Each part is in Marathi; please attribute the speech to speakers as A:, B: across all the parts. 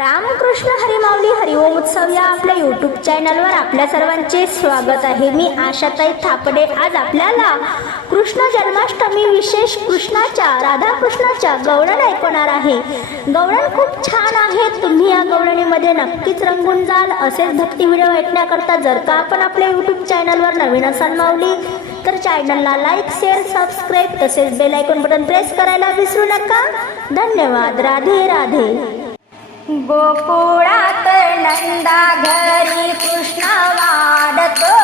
A: रामकृष्ण हरिमावली हरिओम उत्सव या आपल्या यूट्यूब चॅनलवर आपल्या सर्वांचे स्वागत आहे. मी आशाताई थापडे. आज आपल्याला कृष्ण जन्माष्टमी विशेष कृष्णाच्या राधाकृष्णाच्या गवळण ऐकवणार आहे. गवळण खूप छान आहे. तुम्ही या गवळणीमध्ये नक्कीच रंगून जाल. असेच भक्ती व्हिडिओ ऐकण्याकरता जर का आपण आपल्या यूट्यूब चॅनलवर नवीन असाल मावली तर चॅनलला लाईक शेअर सबस्क्राईब तसेच बेल आयकॉन बटन प्रेस करायला विसरू नका. धन्यवाद. राधे राधे. गोकुळात नंदा घरी कृष्ण वाढतो.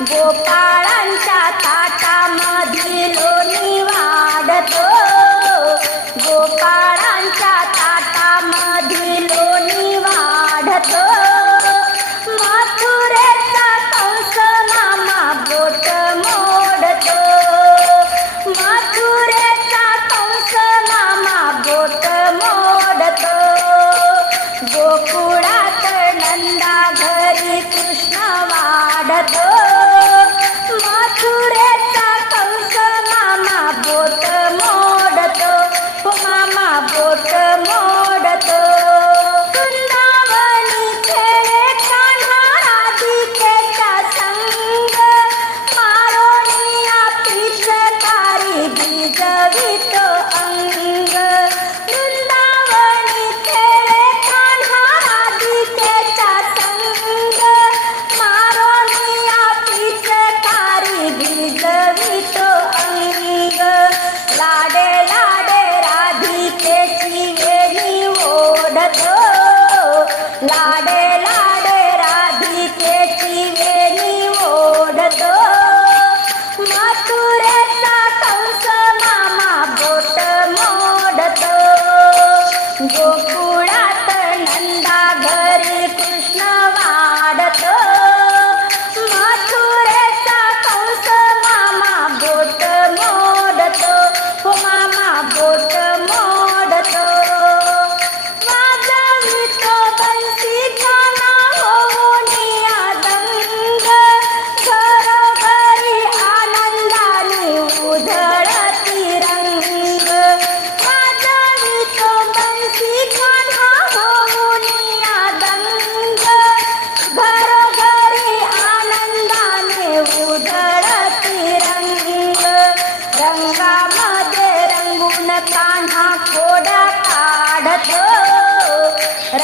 A: गोपाळांच्या ताटामध्ये लोणी वाढतो. गोपाळांच्या ताटामध्ये लोणी वाढतो. मथुरेचा कंस मामा बोट मोडतो. मथुरेचा कंस मामा बोट मोडतो. गोकुळात नंदा घरी कृष्ण वाढतो. di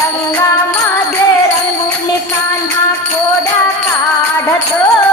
A: रंगामध्ये रंगून कान्हा खोडा काढतो